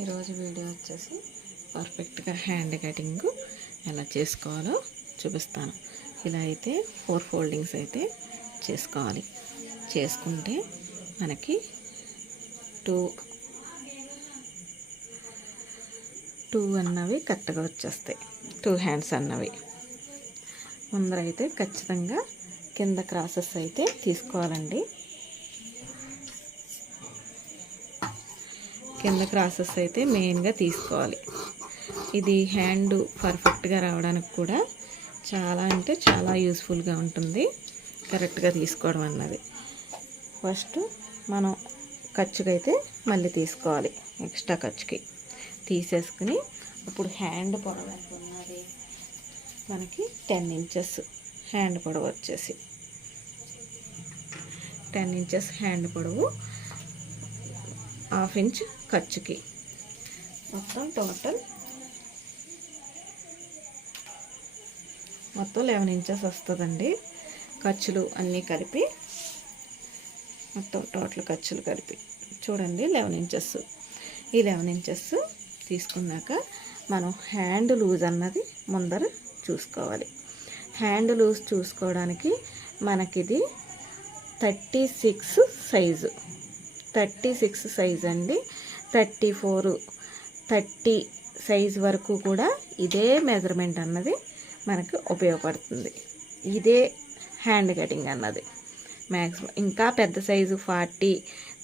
ఈరోజు వీడియో వచ్చేసి పర్ఫెక్ట్గా హ్యాండ్ కటింగ్ ఎలా చేసుకోవాలో చూపిస్తాను. ఇలా అయితే 4 ఫోల్డింగ్స్ అయితే చేసుకోవాలి. చేసుకుంటే మనకి టూ అన్నవి కరెక్ట్గా వచ్చేస్తాయి. 2 హ్యాండ్స్ అన్నవి ముందర అయితే ఖచ్చితంగా కింద క్రాసెస్ అయితే తీసుకోవాలండి. కింద క్రాసెస్ అయితే మెయిన్గా తీసుకోవాలి. ఇది హ్యాండ్ పర్ఫెక్ట్గా రావడానికి కూడా చాలా అంటే చాలా యూస్ఫుల్గా ఉంటుంది కరెక్ట్గా తీసుకోవడం అన్నది. ఫస్ట్ మనం ఖర్చుకైతే మళ్ళీ తీసుకోవాలి. ఎక్స్ట్రా ఖర్చుకి తీసేసుకుని ఇప్పుడు హ్యాండ్ పొడవు ఎంత ఉన్నది మనకి 10 ఇంచెస్ హ్యాండ్ పొడవు వచ్చేసి 10 ఇంచెస్ హ్యాండ్ పొడవు, 1/2 ఇంచ్ ఖర్చుకి మొత్తం టోటల్ 11 ఇంచెస్ వస్తుందండి. ఖర్చులు అన్నీ కలిపి మొత్తం టోటల్ ఖర్చులు కలిపి చూడండి 11 ఇంచెస్. ఈ 11 ఇంచెస్ తీసుకున్నాక మనం హ్యాండ్ లూజ్ అన్నది ముందర చూసుకోవాలి. హ్యాండ్ లూజ్ చూసుకోవడానికి మనకిది 36 సైజు 36 సైజ్ అండి. 34 30 సైజ్ వరకు కూడా ఇదే మెజర్మెంట్ అన్నది మనకు ఉపయోగపడుతుంది. ఇదే హ్యాండ్ కటింగ్ అన్నది మ్యాక్సిమం. ఇంకా పెద్ద సైజు 40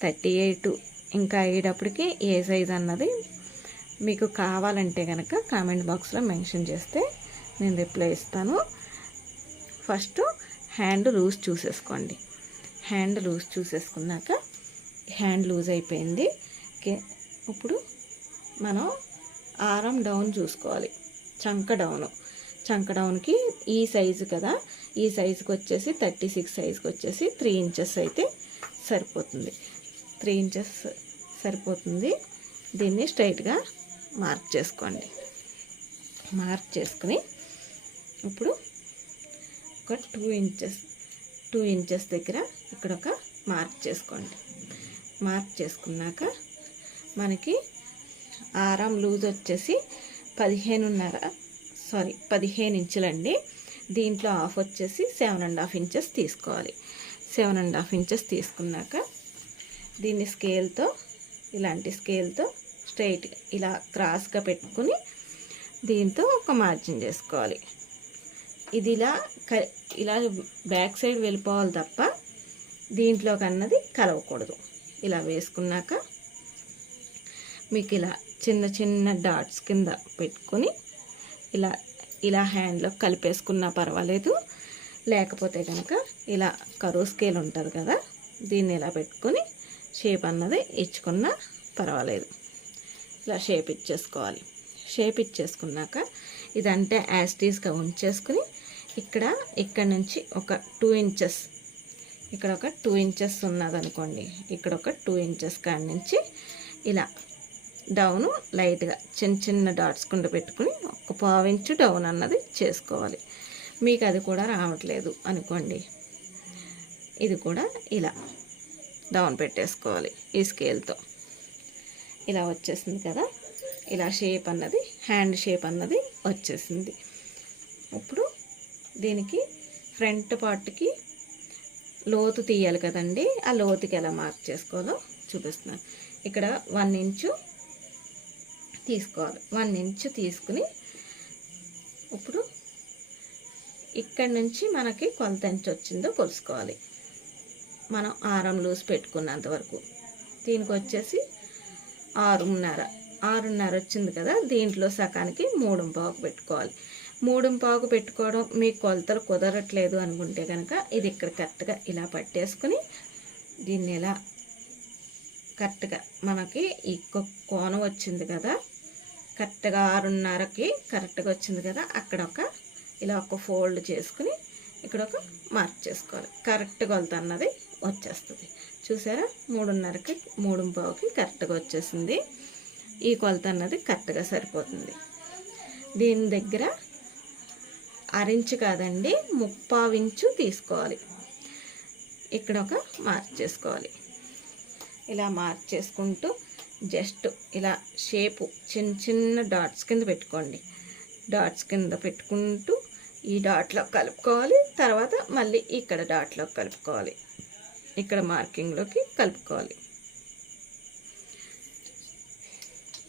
38 ఇంకా అయ్యేటప్పటికి ఏ సైజ్ అన్నది మీకు కావాలంటే కనుక కామెంట్ బాక్స్లో మెన్షన్ చేస్తే నేను రిప్లై ఇస్తాను. ఫస్ట్ హ్యాండ్ లూజ్ చూసేసుకోండి. హ్యాండ్ లూజ్ చూసేసుకున్నాక హ్యాండ్ లూజ్ అయిపోయింది. ఇప్పుడు మనం ఆరం డౌన్ చూసుకోవాలి. చంక డౌన్కి ఈ సైజు కదా, ఈ సైజుకి వచ్చేసి 36 సైజుకి వచ్చేసి 3 ఇంచెస్ అయితే సరిపోతుంది. 3 ఇంచెస్ సరిపోతుంది. దీన్ని స్ట్రైట్గా మార్క్ చేసుకోండి. మార్క్ చేసుకుని ఇప్పుడు ఒక 2 ఇంచెస్ దగ్గర ఇక్కడ ఒక మార్క్ చేసుకోండి. మార్క్ చేసుకున్నాక మనకి ఆరం లూజ్ వచ్చేసి 15 ఇంచులండి. దీంట్లో హాఫ్ వచ్చేసి 7.5 ఇంచెస్ తీసుకోవాలి. 7.5 ఇంచెస్ తీసుకున్నాక దీన్ని స్కేల్తో ఇలాంటి స్కేల్తో స్ట్రైట్గా ఇలా క్రాస్గా పెట్టుకుని దీంతో ఒక మార్జిన్ చేసుకోవాలి. ఇది ఇలా బ్యాక్ సైడ్ వెళ్ళిపోవాలి తప్ప దీంట్లోకి అన్నది కలవకూడదు. ఇలా వేసుకున్నాక మీకు ఇలా చిన్న చిన్న డాట్స్ కింద పెట్టుకొని ఇలా హ్యాండ్లో కలిపేసుకున్నా పర్వాలేదు. లేకపోతే కనుక ఇలా కరువు స్కేల్ ఉంటుంది కదా, దీన్ని ఇలా పెట్టుకొని షేప్ అన్నది ఇచ్చుకున్నా పర్వాలేదు. ఇలా షేప్ ఇచ్చేసుకోవాలి. షేప్ ఇచ్చేసుకున్నాక ఇదంటే యాస్టీస్గా ఉంచేసుకుని ఇక్కడ నుంచి ఒక 2 ఇంచెస్, ఇక్కడ ఒక 2 ఇంచెస్ ఉన్నదనుకోండి, ఇక్కడ ఒక 2 ఇంచెస్ కాడి నుంచి ఇలా డౌను లైట్గా చిన్న డాట్స్ కుండ పెట్టుకుని ఒక 1/2 ఇంచు డౌన్ అన్నది చేసుకోవాలి. మీకు అది కూడా రావట్లేదు అనుకోండి, ఇది కూడా ఇలా డౌన్ పెట్టేసుకోవాలి. ఈ స్కేల్తో ఇలా వచ్చేసింది కదా, ఇలా షేప్ అన్నది హ్యాండ్ షేప్ అన్నది వచ్చేసింది. ఇప్పుడు దీనికి ఫ్రంట్ పార్ట్కి లోతు తీయాలి కదండి, ఆ లోతుకి ఎలా మార్క్ చేసుకోవాలో చూపిస్తున్నాను. ఇక్కడ 1 ఇంచు తీసుకోవాలి. 1 ఇంచు తీసుకుని ఇప్పుడు ఇక్కడ నుంచి మనకి కొలత ఎంత వచ్చిందో కొలుసుకోవాలి. మనం ఆరం లూజ్ పెట్టుకున్నంత వరకు దీనికి వచ్చేసి 6.5 వచ్చింది కదా, దీంట్లో సకానికి 3.25 పెట్టుకోవాలి. 3.25 పెట్టుకోవడం మీకు కొలతలు కుదరట్లేదు అనుకుంటే కనుక ఇది ఇక్కడ కరెక్ట్గా ఇలా పట్టేసుకుని దీన్ని ఇలా కరెక్ట్గా మనకి ఈ కోణం వచ్చింది కదా, కరెక్ట్గా 6.5కి కరెక్ట్గా వచ్చింది కదా, అక్కడ ఇలా ఒక ఫోల్డ్ చేసుకుని ఇక్కడ ఒక మార్క్ చేసుకోవాలి. కరెక్ట్ కొలత అన్నది వచ్చేస్తుంది. చూసారా, 3.5కి 3.25కి కరెక్ట్గా వచ్చేసింది. ఈ కొలత అన్నది కరెక్ట్గా సరిపోతుంది. దీని దగ్గర 1/2 ఇంచు కాదండి 3/4 ఇంచు తీసుకోవాలి. ఇక్కడ ఒక మార్క్ చేసుకోవాలి. ఇలా మార్క్ చేసుకుంటూ జస్ట్ ఇలా షేపు చిన్న చిన్న డాట్స్ కింద పెట్టుకోండి. డాట్స్ కింద పెట్టుకుంటూ ఈ డాట్లో కలుపుకోవాలి. తర్వాత మళ్ళీ ఇక్కడ డాట్లో కలుపుకోవాలి, ఇక్కడ మార్కింగ్లోకి కలుపుకోవాలి.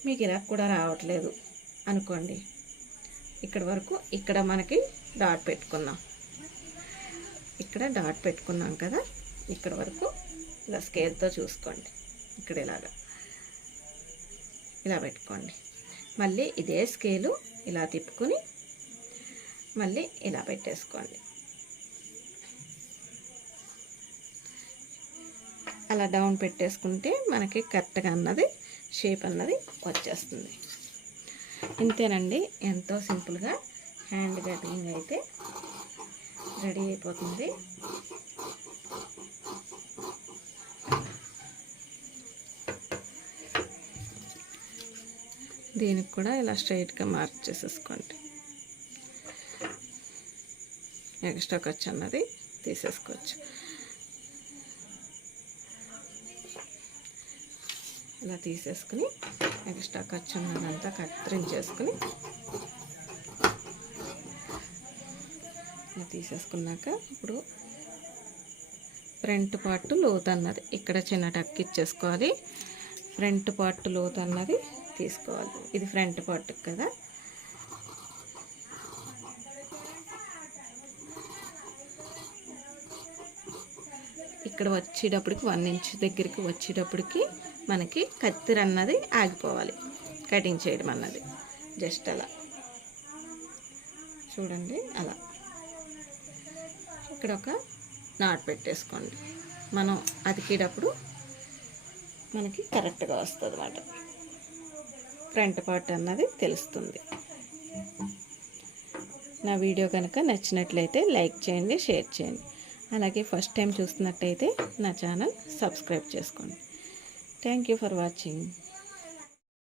మీకు ఇలా కూడా రావట్లేదు అనుకోండి, ఇక్కడ వరకు ఇక్కడ మనకి డాట్ పెట్టుకున్నాం, ఇక్కడ డాట్ పెట్టుకున్నాం కదా, ఇక్కడ వరకు ఇలా స్కేల్తో చూసుకోండి. ఇక్కడ ఇలా పెట్టుకోండి. మళ్ళీ ఇదే స్కేలు ఇలా తిప్పుకొని మళ్ళీ ఇలా పెట్టేసుకోండి. అలా డౌన్ పెట్టేసుకుంటే మనకి కరెక్ట్గా అన్నది షేప్ అన్నది వచ్చేస్తుంది. ఇంతేనండి, ఎంతో సింపుల్గా హ్యాండ్ కటింగ్ అయితే రెడీ అయిపోతుంది. దీనికి కూడా ఇలా స్ట్రైట్గా మార్క్ చేసేసుకోండి. ఎక్స్ట్రా ఖర్చు అన్నది తీసేసుకోవచ్చు. ఇలా తీసేసుకుని ఎక్స్ట్రా ఖర్చు ఉన్నదంతా కత్తిరించేసుకుని తీసేసుకున్నాక ఇప్పుడు ఫ్రంట్ పార్ట్ లోతు అన్నది ఇక్కడ చిన్న టక్ ఇచ్చేసుకోవాలి. ఫ్రంట్ పార్ట్ లోతు అన్నది తీసుకోవాలి. ఇది ఫ్రంట్ పార్ట్ కదా, ఇక్కడ వచ్చేటప్పటికి 1 ఇంచ్ దగ్గరికి వచ్చేటప్పటికి మనకి కత్తిర అన్నది ఆగిపోవాలి. కటింగ్ చేయడం అన్నది జస్ట్ అలా చూడండి. అలా ఇక్కడ ఒక నాట్ పెట్టేసుకోండి. మనం అతికేటప్పుడు మనకి కరెక్ట్గా వస్తుంది అన్నమాట. ఫ్రంట్ పార్ట్ అన్నది తెలుస్తుంది. నా వీడియో కనుక నచ్చినట్లయితే లైక్ చేయండి, షేర్ చేయండి. అలాగే ఫస్ట్ టైం చూస్తున్నట్టయితే నా ఛానల్ సబ్స్క్రైబ్ చేసుకోండి. Thank you for watching.